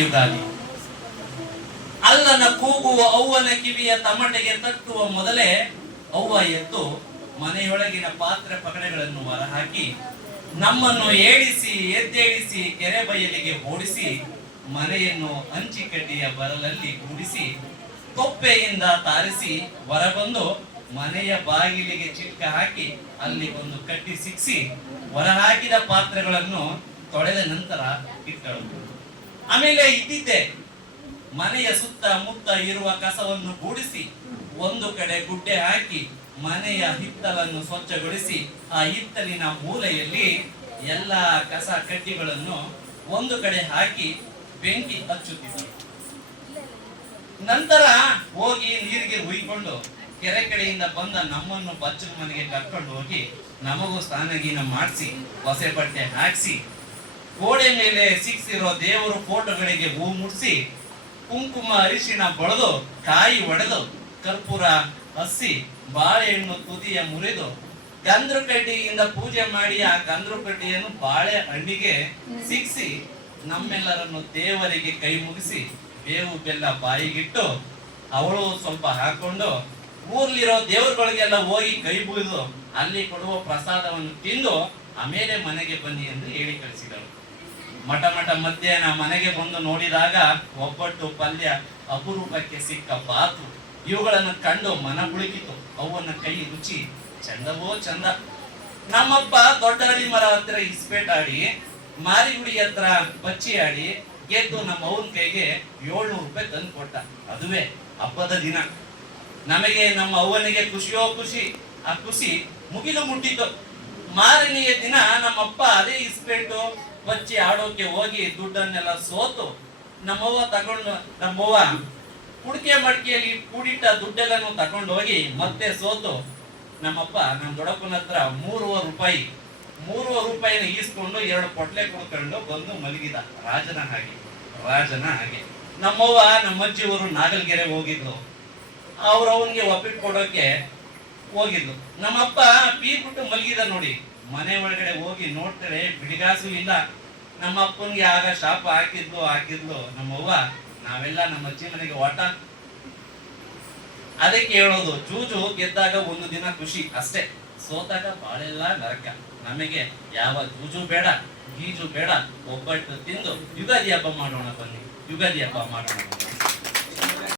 ಯುಗಾದಿ ಅಲ್ಲನ ಕೂಗುವ ಅವ್ವನ ಕಿವಿಯ ತಮಟೆಗೆ ತಟ್ಟುವ ಮೊದಲೇ ಅವ್ವ ಎದ್ದು ಮನೆಯೊಳಗಿನ ಪಾತ್ರೆ ಪಗಡೆಗಳನ್ನು ಹೊರಹಾಕಿ, ನಮ್ಮನ್ನು ಏಳಿಸಿ, ಎದ್ದೇಳಿಸಿ, ಕೆರೆ ಬಯಲಿಗೆ ಓಡಿಸಿ, ಮನೆಯನ್ನು ಅಂಚಿಕಟ್ಟಿಯ ಬರಲಲ್ಲಿ ಕೂಡಿಸಿ, ತೊಪ್ಪೆಯಿಂದ ತಾರಿಸಿ ಹೊರಬಂದು ಮನೆಯ ಬಾಗಿಲಿಗೆ ಚಿಕ್ಕ ಹಾಕಿ ಅಲ್ಲಿ ಒಂದು ಕಟ್ಟಿ ಸಿಕ್ಕಿಸಿ ಹೊರಹಾಕಿದ ಪಾತ್ರೆಗಳನ್ನು ತೊಳೆದ ನಂತರ ಇಟ್ಟಳು. ಆಮೇಲೆ ಇದ್ದಿದ್ದೆ. ಮನೆಯ ಸುತ್ತ ಮುತ್ತ ಇರುವ ಕಸವನ್ನು ಗೂಡಿಸಿ ಒಂದು ಕಡೆ ಗುಡ್ಡೆ ಹಾಕಿ, ಮನೆಯ ಹಿತ್ತಲನ್ನು ಸ್ವಚ್ಛಗೊಳಿಸಿ, ಆ ಹಿತ್ತಲಿನ ಮೂಲೆಯಲ್ಲಿ ಎಲ್ಲ ಕಸ ಕಡ್ಡಿಗಳನ್ನು ಒಂದು ಕಡೆ ಹಾಕಿ ಬೆಂಕಿ ಹಚ್ಚುತ್ತಿದ್ದರು ನಂತರ ಹೋಗಿ ನೀರಿಗೆ ಹುಯ್ಕೊಂಡು ಕೆರೆ ಕಡೆಯಿಂದ ಬಂದ ನಮ್ಮನ್ನು ಬಚ್ಚನ ಮನೆಗೆ ಕರ್ಕೊಂಡು ಹೋಗಿ, ನಮಗೂ ಸ್ನಾನಗೀನ ಮಾಡಿಸಿ ಹೊಸೆ ಬಟ್ಟೆ ಹಾಕಿಸಿ ಗೋಡೆ ಮೇಲೆ ಸಿಕ್ಸಿರೋ ದೇವರ ಫೋಟೋಗಳಿಗೆ ಹೂ ಮುಡಿಸಿ ಕುಂಕುಮ ಅರಿಶಿಣ ಬಳದು ಕಾಯಿ ಒಡೆದು ಕರ್ಪೂರ ಹಸಿ ಬಾಳೆಹಣ್ಣು ತುದಿಯ ಮುರಿದು ಗಂಧ್ರ ಕಡ್ಡಿಯಿಂದ ಪೂಜೆ ಮಾಡಿ ಆ ಗಂಧ್ರ ಕಡ್ಡಿಯನ್ನು ಬಾಳೆ ಹಣ್ಣಿಗೆ ಸಿಕ್ಸಿ ನಮ್ಮೆಲ್ಲರನ್ನು ದೇವರಿಗೆ ಕೈ ಮುಗಿಸಿ ಬೇವು ಬೆಲ್ಲ ಬಾಯಿಗಿಟ್ಟು ಅವಳು ಸ್ವಲ್ಪ ಹಾಕೊಂಡು ಊರ್ಲಿರೋ ದೇವರುಗಳಿಗೆಲ್ಲ ಹೋಗಿ ಕೈ ಮುಗಿದು ಅಲ್ಲಿ ಕೊಡುವ ಪ್ರಸಾದವನ್ನು ತಿಂದು ಆಮೇಲೆ ಮನೆಗೆ ಬನ್ನಿ ಎಂದು ಹೇಳಿ ಕಳಿಸಿದಳು ಮಠ ಮಠ ಮಧ್ಯಾಹ್ನ ಮನೆಗೆ ಬಂದು ನೋಡಿದಾಗ ಒಬ್ಬಟ್ಟು ಪಲ್ಯ ಅಪರೂಪಕ್ಕೆ ಸಿಕ್ಕ ಬಾತು. ಇವುಗಳನ್ನು ಕಂಡು ಮನ ಕುಳಿಕಿತು ಅವನ ಕೈ ರುಚಿ ಚಂದವೋ ಚಂದ. ನಮ್ಮಪ್ಪ ದೊಡ್ಡ ಮರ ಹತ್ರ ಇಸ್ಪೇಟ್ ಆಡಿ, ಮಾರಿಗುಡಿ ಹತ್ರ ಬಚ್ಚಿ ಆಡಿ ಗೆದ್ದು ನಮ್ಮ ಅವನ ಕೈಗೆ ಏಳ್ನೂರು ರೂಪಾಯಿ ತಂದು ಕೊಟ್ಟ. ಅದುವೇ ಹಬ್ಬದ ದಿನ. ನಮಗೆ ನಮ್ಮ ಅವ್ವನಿಗೆ ಖುಷಿಯೋ ಖುಷಿ. ಆ ಖುಷಿ ಮುಗಿಲು ಮುಟ್ಟಿತು. ಮಾರನೆಯ ದಿನ ನಮ್ಮಪ್ಪ ಅದೇ ಇಸ್ಪೇಟು ಬಚ್ಚಿ ಆಡೋಕೆ ಹೋಗಿ ದುಡ್ಡನ್ನೆಲ್ಲ ಸೋತು ನಮ್ಮವ್ವ ತಗೊಂಡು ನಮ್ಮವ್ವ ಕುಡಿಕೆ ಮಡಿಕೆಯಲ್ಲಿ ಕೂಡಿಟ್ಟ ದುಡ್ಡೆಲ್ಲನೂ ತಗೊಂಡು ಹೋಗಿ ಮತ್ತೆ ಸೋತು. ನಮ್ಮಪ್ಪ ನಮ್ಮ ದೊಡಪ್ಪನ ಹತ್ರ ಮೂರುವರೆ ರೂಪಾಯಿ ಮೂರುವರೆ ರೂಪಾಯಿನ ಈಸ್ಕೊಂಡು ಎರಡು ಪೊಟ್ಲೆ ಕುಡ್ಕೊಂಡು ಬಂದು ಮಲಗಿದ. ರಾಜನ ಹಾಗೆ ರಾಜನ ಹಾಗೆ. ನಮ್ಮವ್ವ ನಮ್ಮ ಅಜ್ಜಿಯವರು ನಾಗಲ್ಗೆರೆ ಹೋಗಿದ್ಲು. ಅವ್ರು ಅವನಿಗೆ ಒಪ್ಪಿಟ್ಟು ಕೊಡೋಕೆ ಹೋಗಿದ್ಲು. ನಮ್ಮಪ್ಪ ಪೀ ಬಿಟ್ಟು ಮಲಗಿದ ನೋಡಿ. ಮನೆ ಒಳಗಡೆ ಹೋಗಿ ನೋಡ್ತಾರೆ ಬಿಡಿಗಾಸು ಇಲ್ಲ ನಮ್ಮ ಅಪ್ಪನ್ಗೆ ಆಗ ಶಾಪ ಹಾಕಿದ್ಲು ಹಾಕಿದ್ಲು. ನಮ್ಮವ್ವ, ನಾವೆಲ್ಲ ನಮ್ಮ ಅಜ್ಜಿ ಮನೆಗೆ ಓಟ. ಅದಕ್ಕೆ ಹೇಳೋದು ಜೂಜು ಗೆದ್ದಾಗ ಒಂದು ದಿನ ಖುಷಿ ಅಷ್ಟೇ. ಸೋತಾಗ ಬಾಳೆಲ್ಲ ನರಕ. ನಮಗೆ ಯಾವ ಜೂಜು ಬೇಡ ಗೀಜು ಬೇಡ. ಒಬ್ಬಟ್ಟು ತಿಂದು ಯುಗಾದಿ ಹಬ್ಬ ಮಾಡೋಣ ಬನ್ನಿ. ಯುಗಾದಿ ಹಬ್ಬ ಮಾಡೋಣ.